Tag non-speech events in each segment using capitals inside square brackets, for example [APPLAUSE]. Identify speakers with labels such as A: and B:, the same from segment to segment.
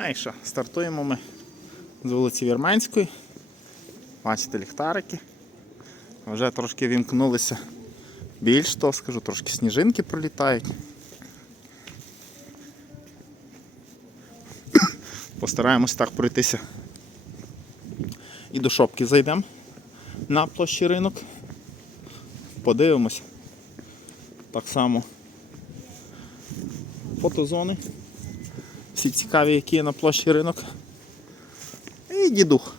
A: А і що, стартуємо ми з вулиці Вірменської. Бачите, ліхтарики. Вже трошки вімкнулися. Більш то скажу, трошки сніжинки пролітають. [COUGHS] Постараємось так пройтися. І до шопки зайдемо на площі ринок. Подивимось. Так само фотозони. Всі цікаві, які є на площі ринок. І дідух.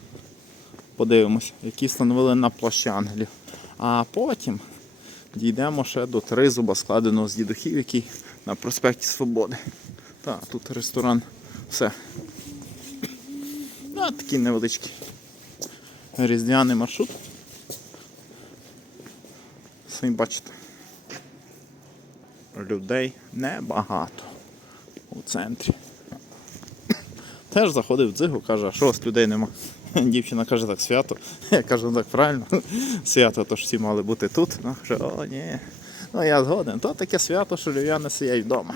A: Подивимось, які встановили на площі ангелів. А потім дійдемо ще до тризуба, складеного з дідухів, який на проспекті Свободи. Так, тут ресторан. Все. Ну, такий невеличкий різдвяний маршрут. Самі бачите. Людей небагато у центрі. Теж заходив в дзигу, каже, а що у людей нема? [LAUGHS] Дівчина каже, так свято. [LAUGHS] Я кажу, ну так правильно. [LAUGHS] Свято, то ж всі мали бути тут. Ну, каже, о, ні. Ну я згоден. То таке свято, що львів'яни сидять вдома.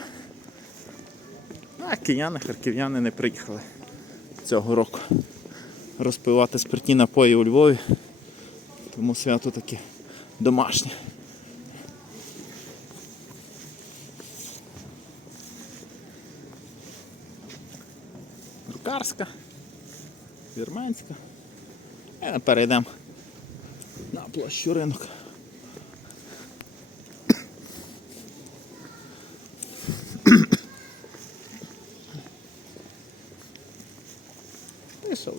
A: А кияни, харків'яни не приїхали цього року розпивати спиртні напої у Львові. Тому свято таке домашнє. Друкарська, вірменська. І перейдемо на площу ринок. Ти що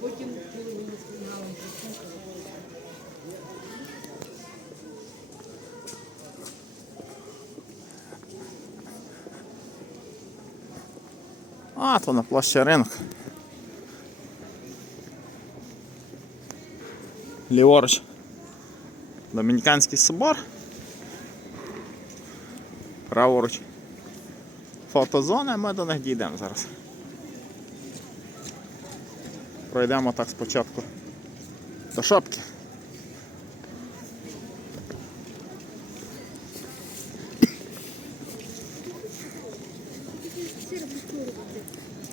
B: Потім, коли вони сприймали
A: А, то на площі ринок. Ліворуч. Домініканський собор. Праворуч. Фотозона, ми до них дійдемо зараз. Пройдемо так спочатку до шапки.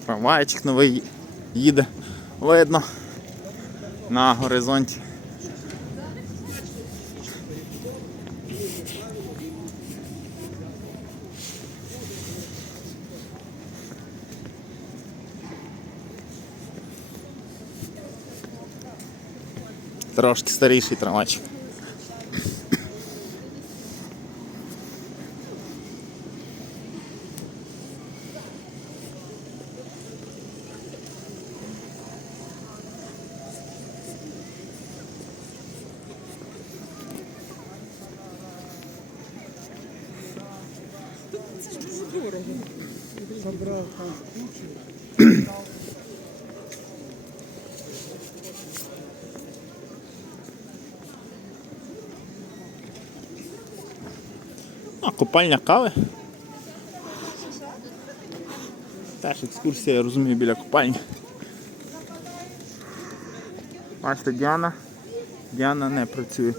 A: Трамвайчик новий їде, видно на горизонті. Трошки старіший трамвайчик. А, купальня кави. Теж екскурсія, я розумію, біля купальні. Бачите, Діана. Діана не працює.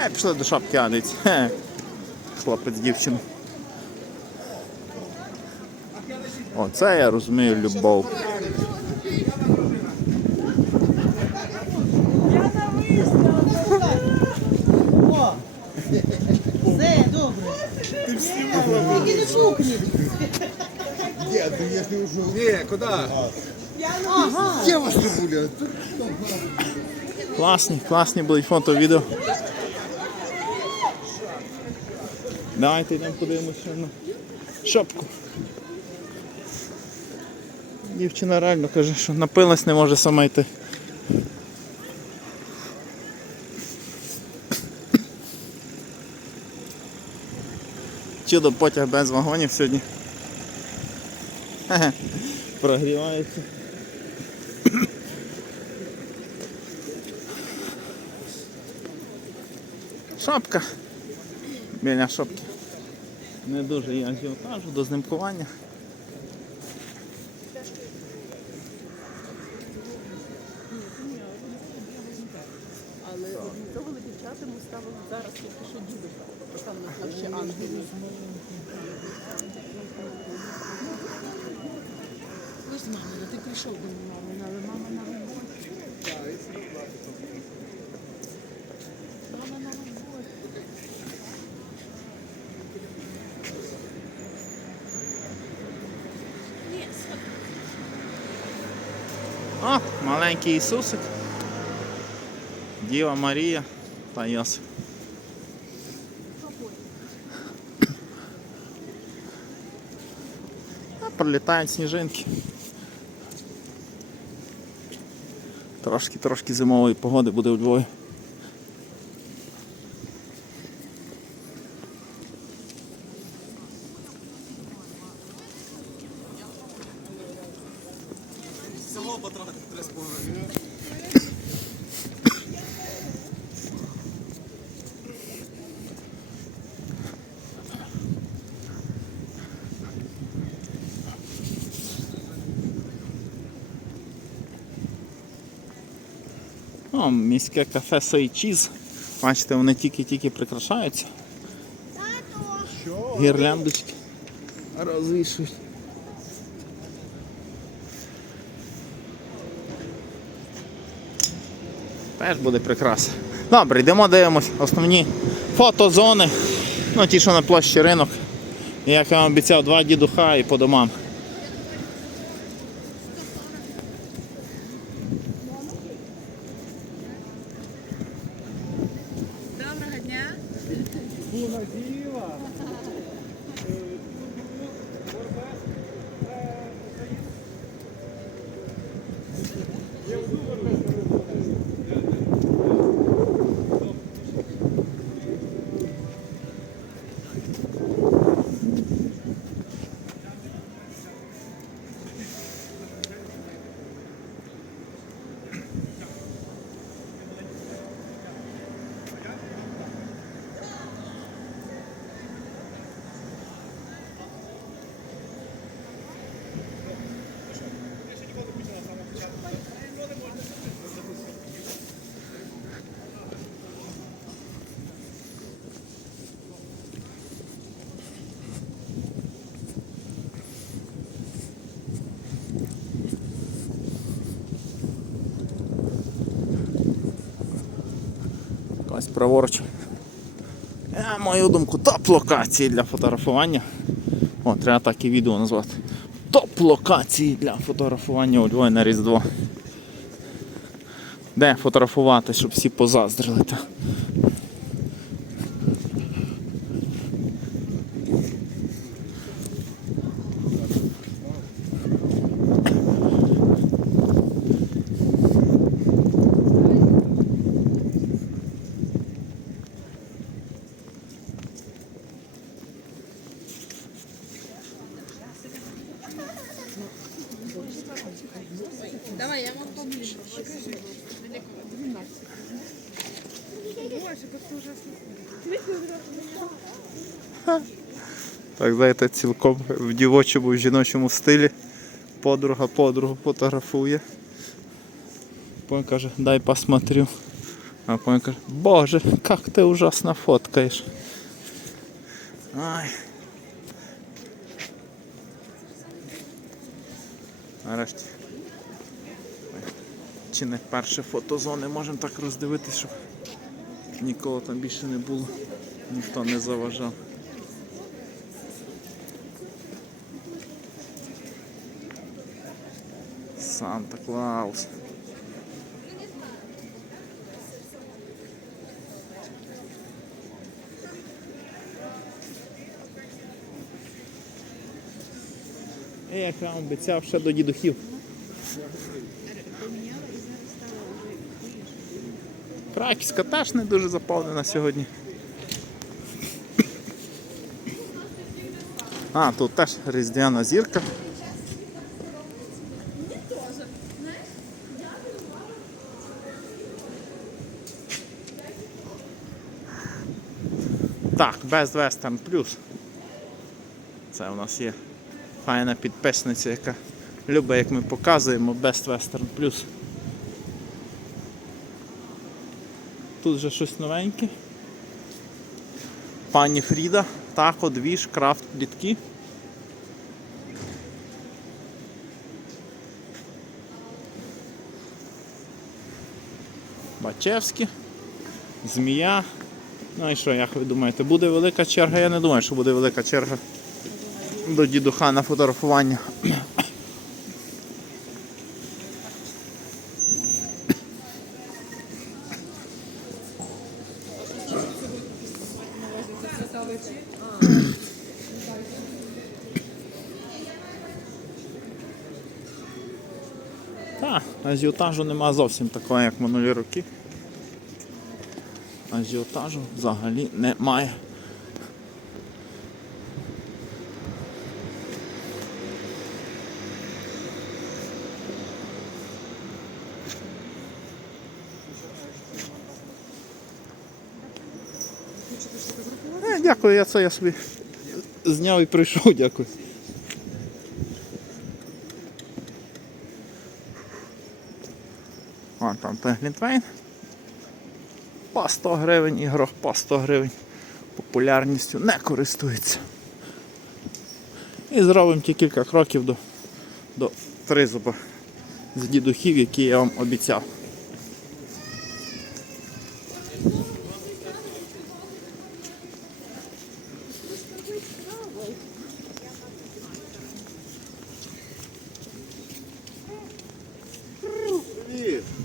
A: Е, пішли до шапки Адиць. Хе. Хлопець дівчину. Оце я розумію любов.
C: Все, добре. Тільки не пукніть.
D: Куда?
C: Ага.
A: Класні, класні будуть фото, відео. Давайте йдемо подивимося на шапку. Дівчина реально каже, що напилась, не може сама йти. Чудо потяг без вагонів сьогодні. Прогрівається. Шапка. Біля шапки. Не дуже я його кажу до знимкування.
B: Але цього дівчата ми ставили зараз тільки що дідуся. Там на площі ангелів. Ось мама, ти прийшов до мами, але мама на роботі. Мама на роботі.
A: О, маленький Ісусик. Діва Марія та Йосип. Пролітають сніжинки. Трошки, трошки зимової погоди буде у Львові. О, міське кафе Сейчіз. Бачите, вони тільки-тільки прикрашаються. Гірляндочки розвішують. Теж буде прикраса. Добре, йдемо дивимось. Основні фотозони. Ну, ті, що на площі ринок. Як я вам обіцяв, два дідуха і по домам.
E: Доброго дня.
A: Якась праворуч. На мою думку, топ локації для фотографування. О, треба так і відео назвати. Топ локації для фотографування у Львові на Різдво. Де фотографувати, щоб всі позаздрили. Так, знаєте, цілком в дівочому, в жіночому стилі. Подруга подругу фотографує. Потім каже, дай посмотрю. А потім каже, боже, як ти ужасно фоткаєш. Ай. Нарешті. Чи не перше фотозони можемо так роздивитись, щоб нікого там більше не було, ніхто не заважав. Санта Клаус. Як я вам обіцяв, ще до дідухів. Краківська теж не дуже заповнена сьогодні. А, тут теж різдвяна зірка. Так, Best Western Plus. Це у нас є файна підписниця, яка любить, як ми показуємо Best Western Plus. Тут вже щось новеньке. Пані Фріда, тако, двіж, крафт, плітки. Бачевські, змія. Ну і що, як ви думаєте, буде велика черга? Я не думаю, що буде велика черга до дідуха на фотографування. Так, ажіотажу нема зовсім такого, як минулі роки. Ажіотажу взагалі немає. Е, дякую, я це я собі зняв і прийшов, дякую. Вон там той По 100 гривень, ігрок по 100 гривень. Популярністю не користується. І зробимо ті кілька кроків до, до тризуба з дідухів, які я вам обіцяв.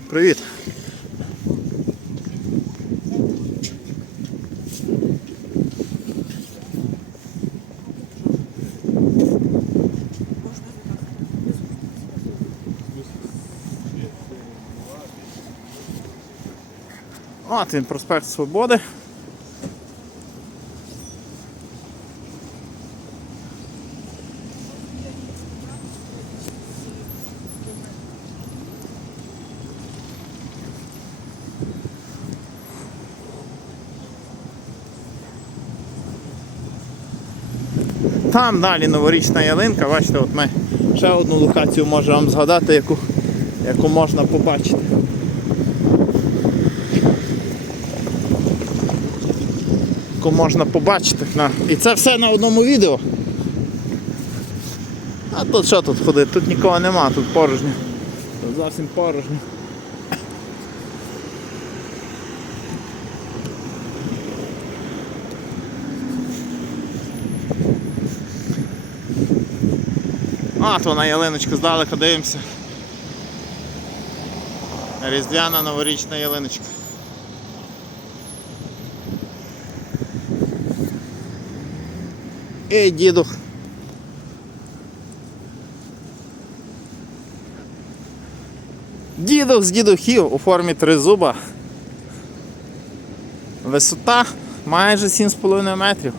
A: Привіт. От він проспект Свободи. Там далі новорічна ялинка, бачите, от ми ще одну локацію можемо вам згадати, яку, яку можна побачити. Яку можна побачити. І це все на одному відео. А тут що тут ходити? Тут нікого нема, тут порожньо. Тут зовсім порожньо. А, то на ялиночку здалека дивимося. Різдвяна новорічна ялиночка. Ей, дідух. Дідух з дідухів у формі тризуба. Висота майже 7,5 метрів.